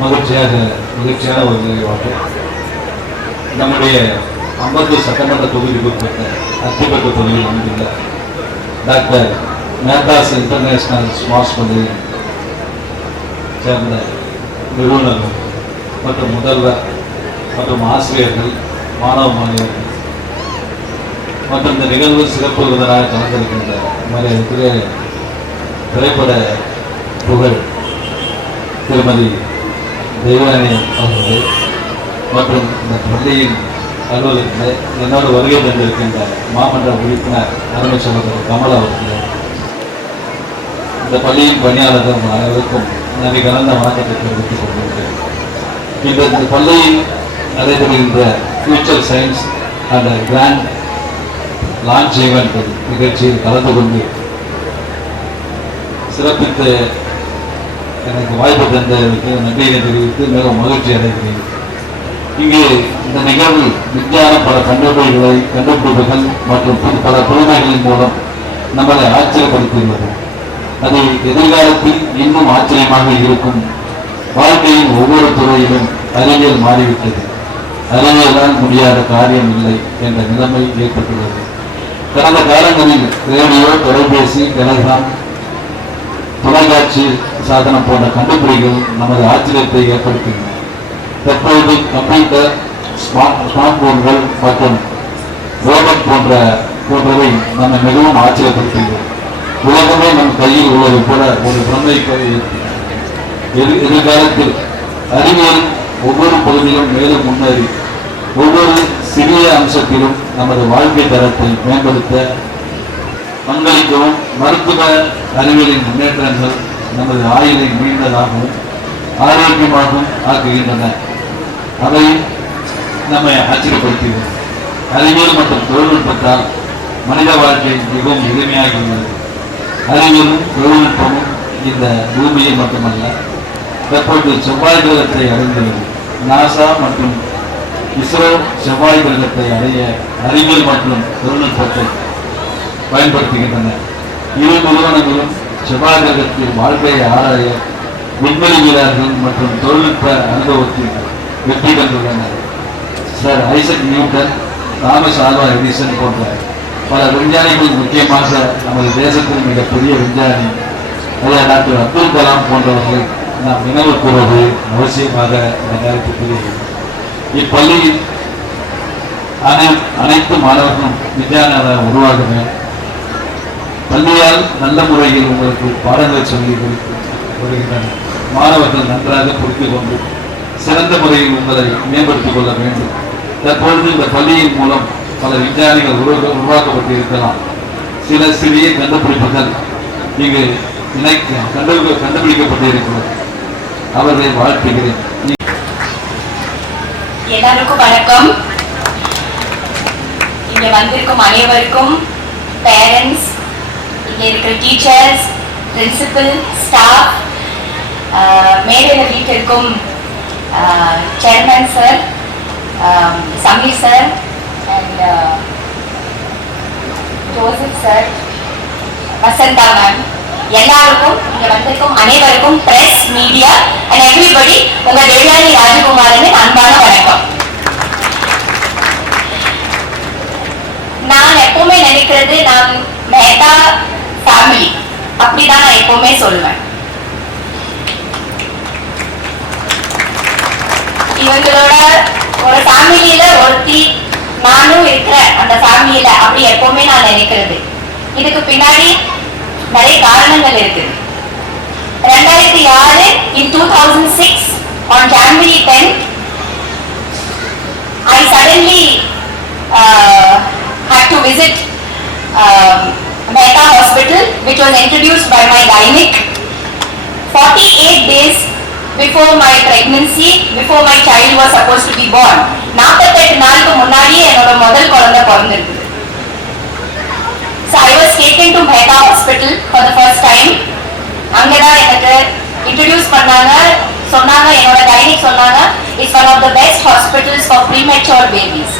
மகிழ்ச்சியான ஒரு நிறைவாக நம்முடைய 50 சட்டமன்ற தொகுதிக்கு உட்பட்ட அத்திப்பட்டு தொகுதியில் அமைந்துள்ள டாக்டர் மேத்தாஸ் இன்டர்நேஷனல் ஸ்மார்ட்ஸ் பள்ளியை சேர்ந்த நிறுவனர்கள் மற்றும் முதல்வர் மற்றும் ஆசிரியர்கள் மாணவ மாணவியர்கள் மற்றும் இந்த நிகழ்வு சிறப்பு விருதராக கலந்திருக்கின்ற மரியாதைக்குரிய திரைப்பட புகழ் திருமதி தெய்வானி அவர்கள் மற்றும் இந்த பள்ளியின் அலுவலகத்தில் என்னோடு வருகை தந்திருக்கின்ற மாமன்ற உறுப்பினர் அருமை சகோதரர் கமல் அவர்கள், இந்த பள்ளியின் பணியாளர்கள் அனைவருக்கும் நன்றி கலந்த வணக்கத்தை தெரிவித்துக் கொண்டிருக்கிறேன். இந்த பள்ளியில் நடைபெறுகின்ற future science and grand launch event நிகழ்ச்சியில் கலந்து கொண்டு சிறப்பித்து எனக்கு வாய்ப்பு தந்ததற்கு நன்றியை தெரிவித்து மிகவும் மகிழ்ச்சி அடைகிறேன். இங்கு இந்த நிகழ்வு விஞ்ஞான பல கண்டுபிடிப்புகள் மற்றும் பல புதுமைகளின் மூலம் நம்மளை ஆச்சரியப்படுத்தியுள்ளது. அது எதிர்காலத்தில் இன்னும் ஆச்சரியமாக இருக்கும். வாழ்க்கையின் ஒவ்வொரு துறையிலும் அறிவியல் மாறிவிட்டது. அறிவியலால் முடியாத காரியம் இல்லை என்ற நிலைமை ஏற்பட்டுள்ளது. கடந்த காலங்களில் ரேடியோ, தொலைபேசி, டெலிகிராம், தொலைக்காட்சி சாதனம் போன்ற கண்டுபிடிகள் நமது ஆச்சரியத்தை ஏற்படுத்தின. தற்போது கம்ப்யூட்டர், ஸ்மார்ட் போன்கள் மற்றும் ரோபோட் போன்றவை நம்மை மிகவும் ஆச்சரியப்படுத்துகிறது. உலகமே நம் கையில் உள்ளது போல ஒரு பிரமை. எதிர்காலத்தில் அறிவியல் ஒவ்வொரு பகுதியிலும் மேலும் முன்னேறி ஒவ்வொரு சிறிய அம்சத்திலும் நமது வாழ்க்கை தரத்தை மேம்படுத்த பங்களிக்கவும் மருத்துவ அறிவியலின் முன்னேற்றங்கள் நமது ஆயுளை நீண்டதாகவும் ஆரோக்கியமாகவும் ஆக்குகின்றன. அவை நம்மை ஆச்சரியப்படுத்துகிறது. அறிவியல் மற்றும் தொழில்நுட்பத்தால் மனித வாழ்க்கை மிகவும் எளிமையாகியுள்ளது. அறிவியலும் தொழில்நுட்பமும் இந்த பூமியில் மட்டுமல்ல, தற்போது செவ்வாய் கிரகத்தை அடைந்துள்ளது. நாசா மற்றும் இஸ்ரோ செவ்வாய் கிரகத்தை அடைய அறிவியல் மற்றும் தொழில்நுட்பத்தை பயன்படுத்துகின்றன. இரு நிறுவனங்களும் செவ்வாய் கிரகத்தில் வாழ்க்கையை ஆராய விண்வெளி வீரர்கள் மற்றும் தொழில்நுட்ப அனுபவத்தில் வெற்றி பெற்றுள்ளனர். Sir Isaac Newton, Thomas Alva Edison போன்ற பல விஞ்ஞானிகள், முக்கியமாக நமது தேசத்தில் மிகப்பெரிய விஞ்ஞானி டாக்டர் அப்துல் கலாம் போன்றவர்களை நாம் நினைவு கூறுவது அவசியமாக இந்த நேரத்தில் தெரிகிறது. இப்பள்ளியில் அனைத்து மாணவர்களும் விஞ்ஞானியாக உருவாக வேண்டும். பள்ளியால் நல்ல முறையில் உங்களுக்கு பாடங்கள் சொல்லி வருகின்றன. மாணவர்கள் நன்றாக புரிந்து கொண்டு சிறந்த முறையில் உங்களை மேம்படுத்திக் கொள்ள வேண்டும். தற்பொழுது இந்த பள்ளியின் மூலம் பல விஞ்ஞானிகள் உருவாக்கப்பட்டு இருக்கலாம். சில சிறிய கண்டுபிடிப்புகள் இங்கு கண்டுபிடிக்கப்பட்டிருக்கிறது. அவர்களை வாழ்த்துகிறேன். எல்லாருக்கும் வணக்கம். இங்க வந்திருக்கும் அனைவருக்கும், பேரண்ட்ஸ், இங்க இருக்கிற டீச்சர்ஸ், பிரின்சிபல், ஸ்டாஃப், மேடையில் வீட்டிற்கும் chairman sir, Sameer sir and Joseph sir, Vasantha ma'am, எல்லாருக்கும் இங்க வந்திருக்கும் அனைவருக்கும், பிரஸ், மீடியா அண்ட் எவ்ரிபடி, உங்க தேவயானி ராஜகுமாரன் அன்பான வணக்கம். நான் எப்பவுமே நினைக்கிறது, நான் மேத்தா ஃபேமிலி அப்படிதான் நான் எப்பவுமே சொல்லுவேன். இவங்களோட ஒரு ஃபேமிலியில ஒருத்தி நானும் இருக்கிறேன் அந்த ஃபேமிலியில, அப்படி எப்பவுமே நான் நினைக்கிறது. இதுக்கு பின்னாடி நிறைய காரணங்கள் இருக்குது. 2006 in 2006 on January 10th I suddenly had to visit Mehta Hospital, which was introduced by my gynec 48 days before my pregnancy, before my child was supposed to be born. 48 நாளுக்கு முன்னாடியே என்னோட முதல் குழந்தை பிறந்திருக்கு. So I was taken to Mehta Hospital for the first time. அங்கதான் எனக்கு introduce பண்ணாங்க. சொன்னாங்க, என்னோட கைனிக் சொன்னாங்க, it's one of the best hospitals for premature babies.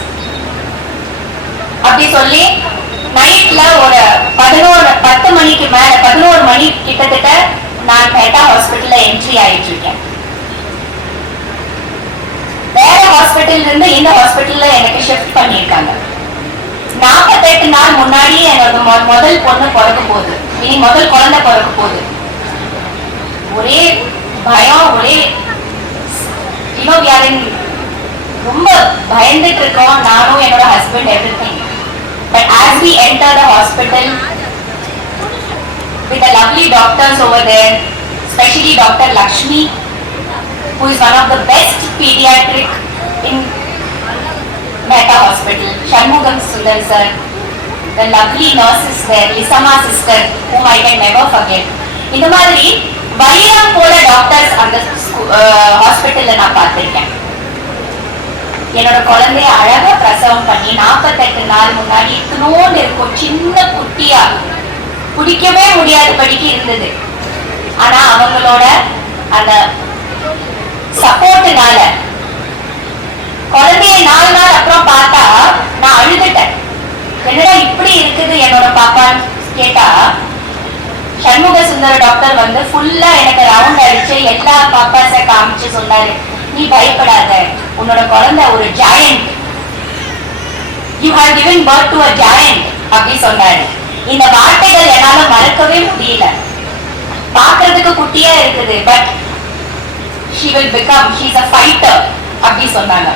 அப்படி சொல்லி நைட்ல ஒரு 10 மணிக்கு மேல 11 மணி கிட்டத்தட்ட நான் மேட்டா ஹாஸ்பிட்டல்ல என்ட்ரி ஆயிட்டு இருக்கேன். வேற ஹாஸ்பிட்டல் இருந்து இந்த ஹாஸ்பிட்டல்ல எனக்கு ஷிஃப்ட் பண்ணியிருக்காங்க. 48 நாள் முன்னாடி என்னோட முதல் பொண்ணு பிறக்க போகுது, இனி முதல் குழந்தை பிறக்க போகுது. ஒரே பயம், ஒரே ரொம்ப பயந்துட்டு இருக்கோம், நானும் என்னோட husband, everything. But as we enter the hospital with the lovely doctors over there, especially Dr. Lakshmi, who is one of the best pediatric in Mehta Hospital, Shanmugam Sundar sir, the lovely nurses there, Lisama sister, whom I can never forget. இந்த மாதிரி வைரம் போல doctors அந்த ஹாஸ்பிட்டல்ல நான் பார்த்திருக்கேன். என்னோட குழந்தைய அழகா பிரசவம் பண்ணி 48 நாள் முன்னாடி இத்தனோடு இருக்கும், சின்ன குட்டியா, குடிக்கவே முடியாத படிக்க இருந்தது. ஆனா அவங்களோட அந்த சப்போர்ட்னால குழந்தைய 4 நாள் அப்புறம் பார்த்தா நான் அழுதுட்டேன். என்னடா இப்படி இருக்குது என்னோட பாப்பான்னு கேட்டா, சண்முக சுந்தர டாக்டர் வந்து ஃபுல்லா எனக்கு ரவுண்ட் அடிச்சு எல்லா பாப்பாஸ காமிச்சு சொன்னாரு, நீ பயப்படாத, உன்னோட குழந்தை ஒரு giant, you have given birth to a giant அப்படி சொன்னாரு. இந்த வார்த்தைகள் என்னால மறக்கவே முடியல. பார்க்கிறதுக்கு குட்டியா இருக்குது, but she will become, she is a fighter அப்படி சொன்னாங்க.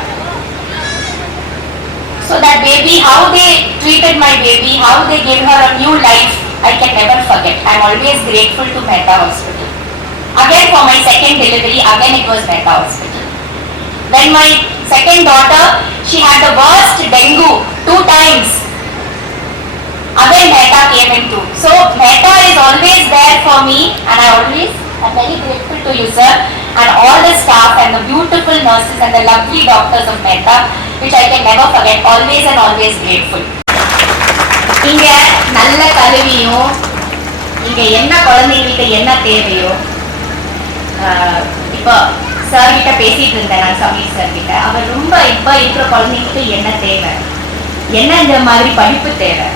So that baby, how they treated my baby, how they gave her a new life, I can never forget. I am always grateful to Mehta Hospital. Again for my second delivery, again it was Mehta Hospital. When my second daughter, she had the worst dengue 2 times. Again Mehta came into. So Mehta is always there for me, and I am very grateful to you sir and all the staff and the beautiful nurses and the lovely doctors of Mehta, which I can never forget. Always and always grateful. இங்க நல்ல கல்வியும், இங்க என்ன குழந்தைங்களுக்கு என்ன தேவையோ, இப்போ sir கிட்ட பேசிட்டு இருந்தேன் நான், சமீர் சார் கிட்ட. அவர் ரொம்ப இப்போ இருக்கிற குழந்தைங்களுக்கு என்ன தேவை, என்ன இந்த மாதிரி படிப்பு தேவை,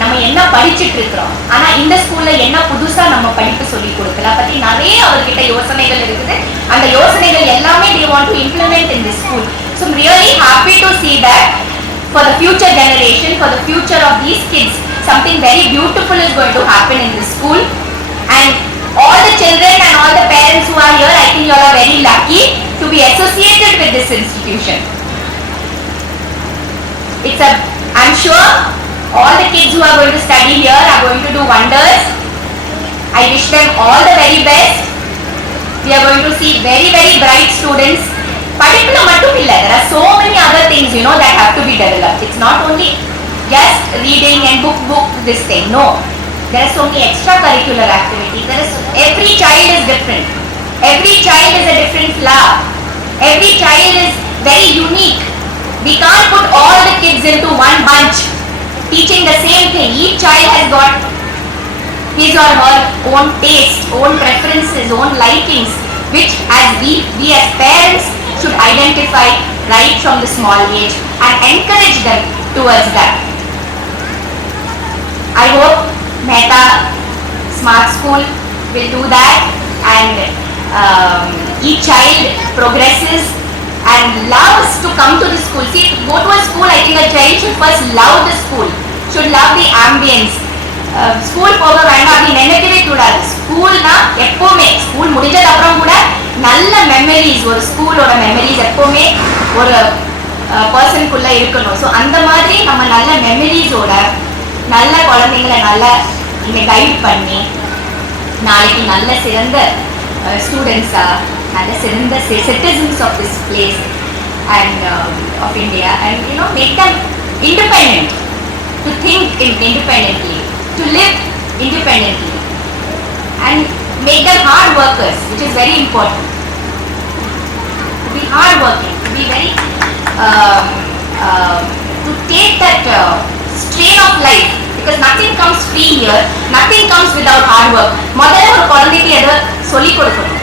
நம்ம என்ன படிச்சுட்டு இருக்கிறோம், ஆனா இந்த ஸ்கூல்ல என்ன புதுசா நம்ம படிப்பு சொல்லி கொடுக்கலாம் பத்தி நிறைய அவர்கிட்ட யோசனைகள் இருக்குது. அந்த யோசனைகள் எல்லாமே they want to implement in this school. So I'm really happy to see that for the future generation, for the future of these kids, something very beautiful is going to happen in this school. And all the children and all the parents who are here, I think you all are very lucky to be associated with this institution. I'm sure all the kids who are going to study here are going to do wonders. I wish them all the very best. We are going to see very, very bright students. படிப்புல மட்டும் இல்ல, there are so many other things that have to be developed. It's not only just reading and book this thing. No, there are so many extracurricular activities. Every child is different. Every child is a different flower. Every child is very unique. We can't put all the kids into one bunch teaching the same thing. Each child has got his or her own taste, own preferences, own likings, which as we as parents should identify right from the small age and encourage them towards that. I hope Mehta Smart School will do that, and each child progresses and loves to come to the school. See, to go to a school, I think a child should first love the school, should love the ambience. School போக வேண்டாம் அப்படின்னு நினைக்கவே கூடாது. ஸ்கூல்னா எப்பவுமே, school முடிஞ்சது அப்புறம் கூட நல்ல மெமரிஸ், ஒரு ஸ்கூலோட மெமரிஸ் எப்பவுமே ஒரு பர்சனுக்குள்ள இருக்கணும். ஸோ அந்த மாதிரி நம்ம நல்ல மெமரிஸோட நல்ல குழந்தைங்களை நல்லா இங்கே கைட் பண்ணி நாளைக்கு நல்ல சிறந்த ஸ்டூடெண்ட்ஸா, நல்ல சிறந்த citizens of this place and of India, and make them independent, to think independently, to live independently, and make them hard workers, which is very important. To be hard working, to be very to take that strain of life, because nothing comes free here, nothing comes without hard work. முதல்ல ஒரு குழந்தைக்கு எதை சொல்லி கொடுக்கணும்,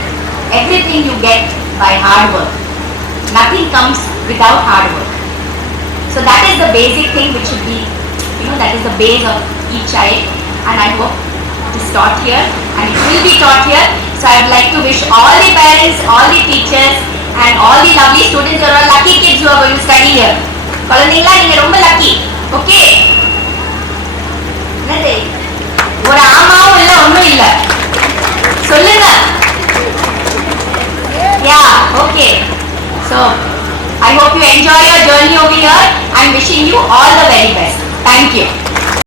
everything you get by hard work, nothing comes without hard work. So that is the basic thing which should be, that is the base of each child, and I hope it is taught here and it will be taught here. So I would like to wish all the parents, all the teachers and all the lovely students, you are all lucky kids who are going to study here. குழந்தைங்களா நீங்க ரொம்ப lucky. Okay, என்னது ஒரு ஆமாவும் இல்ல ஒண்ணும் இல்ல சொல்லுங்க. Yeah, okay. So I hope you enjoy your journey over here. I'm wishing you all the very best. Thank you.